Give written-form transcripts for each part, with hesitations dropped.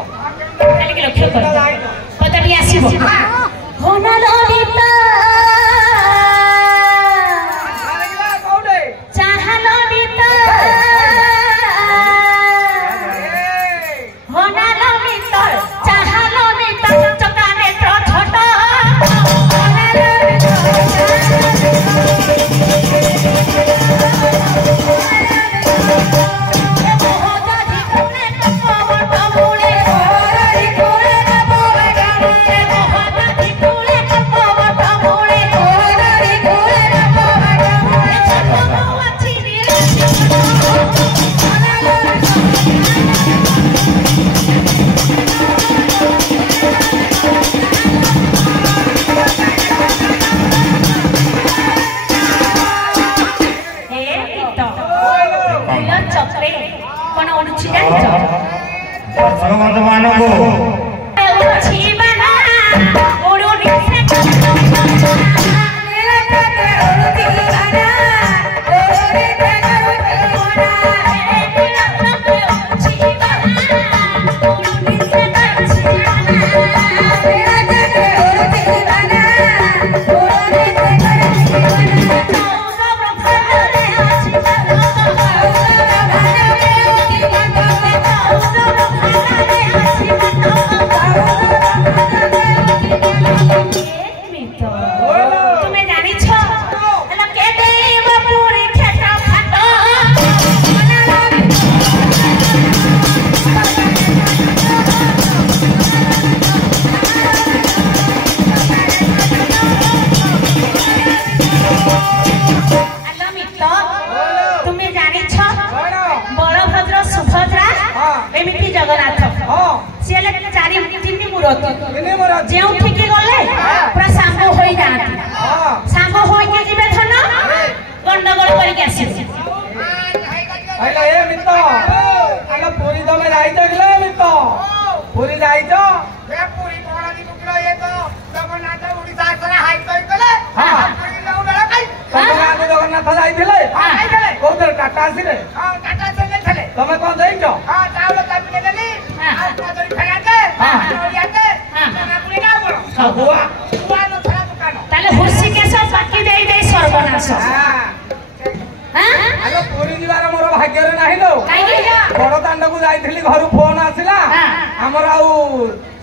खाली के लक्ष्य कर पदटी आसीबो होना ललिता चाहा ललिता होना ललिता चाहा ललिता चकाने तो छोटा होना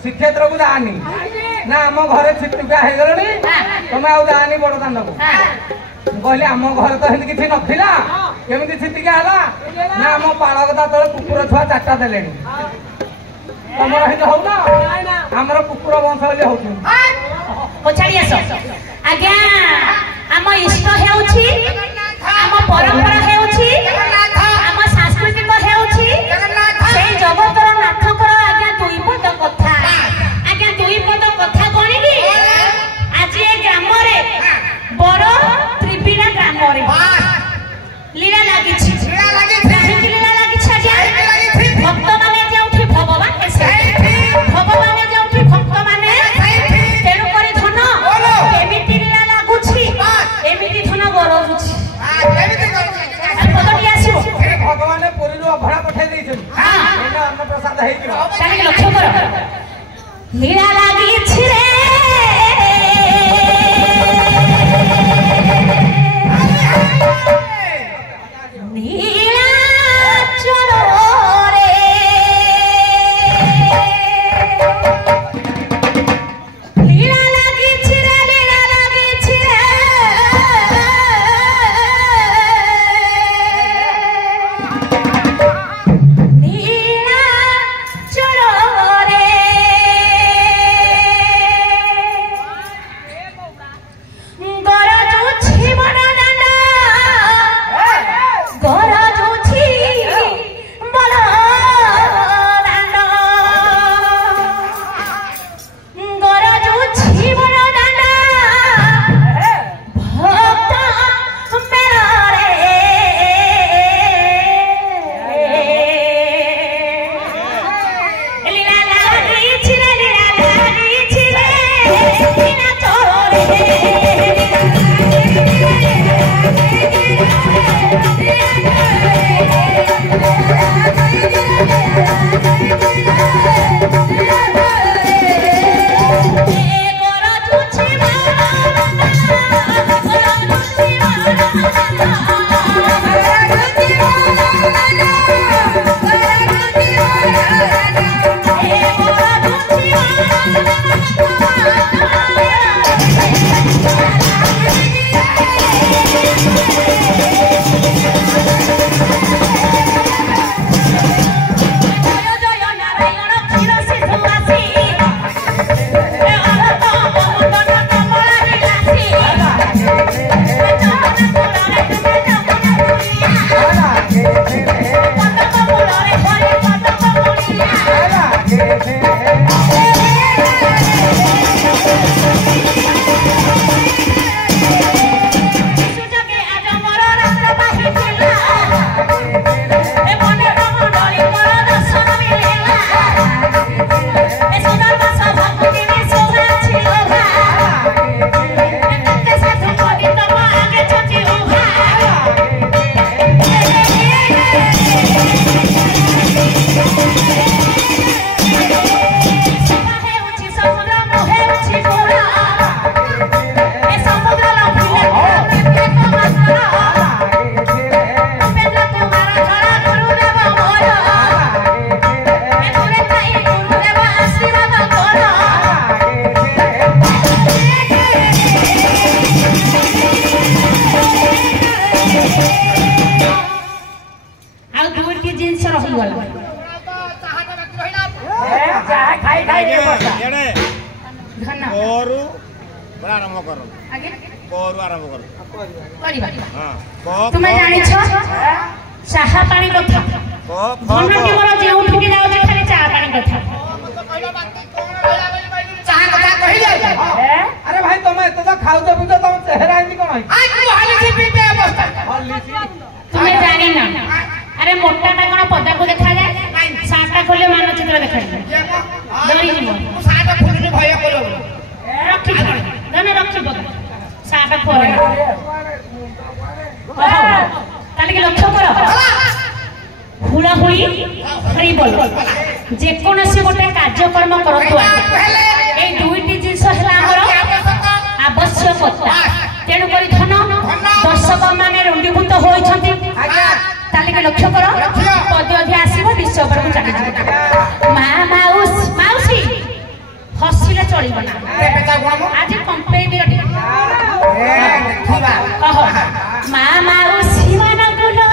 श्रीक्षेत्र को जानी ना आम घर छिटुका हो गलनी तुम्हें आउ जानी बड़ दान को कहली आम घर तो हिंदी किसी नथिला केमी छिटिका है ना आम पाड़गदा तले कुकुर छुआ चार्टा देले तुम हिंदी हौ ना आमर कुकुर वंश आज्ञा आम इष्ट हेउछि आम परंपरा हेउछि आम सांस्कृतिक हेउछि सेई जगतर नाथकर आज्ञा दुई पद कथा आज्ञा दुई पद कथा कोनी की आज ए ग्राम रे बड़ त्रिपिड़ा ग्राम रे लीला लागिछि लीला लागिछि आज्ञा भक्त माने जोठी भगवान भगवान जोठी भक्त माने तेणु करी धन केमिति लीला लागुछि एमिति धन गरजुछि पदटी आसीबो भगवान पुरी रो भड़ा पठै दैछन एना अन्न प्रसाद हेइलो ताके लक्ष्य कर लीला लागिछि रे तुम्हें जानी चाहा पानी कथा धनटी मोर जेउठिकी जाउछ खाली चाहा पानी कथा चाहा कथा कहि जाय अरे भाई तुम एत तो खाउत भी तो तुम चेहरा इनी कोन है आज तू हाली पीते अवस्था तुम्हें जानी ना अरे मोटाटा कोन पदा को देखा जाए साटा खोले मानचित्र देखा जाए डरी जीव साटा खोले भय कोलो रखी धन रखी बग साटा खोले ताले के लक्ष्य कर हुलाहुली हरि बोल जे कोनसी गोटे कार्यक्रम करतु ए दुईटी जिंस हला हमर आवश्यकता तेनु करी धन दर्शक माने रुंडीभूत होइछंती ताले के लक्ष्य कर पद अधि आसीबो विश्व पर को चली जाय माउसी हसिले चलिबो ना आज कंपेई बिरटी कह माउसी मन गुलो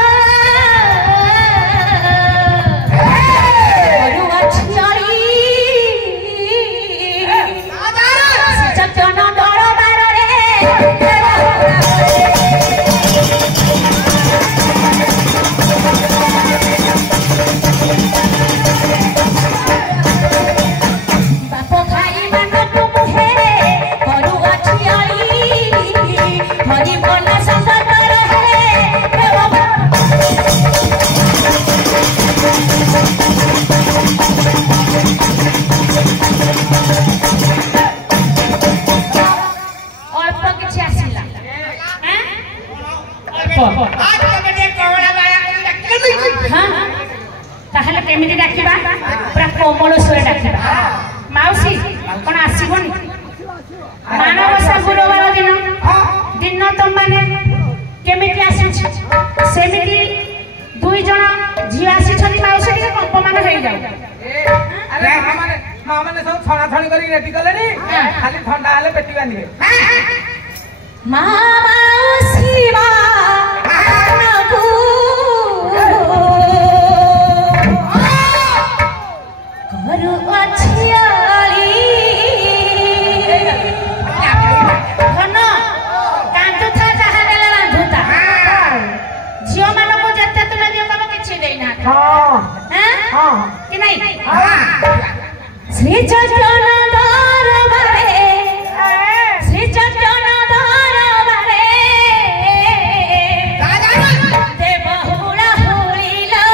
केमिति डाकिबा पूरा कोमल स्वर डाकिबा माउसी कोन आसीबोनी मानवसा गुरुवार दिन दिन तुम माने केमिति आसी सेमिति दुई जण झी आसी छनी माउसी के कंपमान होई जाउ अरे मां माने सब छणा छणी करी रेडी कलेनी खाली ठंडा हले पेटी बांधिबे माउसी मा श्री चरण दरबारे श्री चरण दरबारे देव हुला हुलिला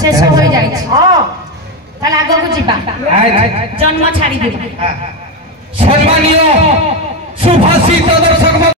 शेष हो जाए ताले आगो को जीवा जन्म छाड़ी देबा सम्मानीय सुभाषित दर्शक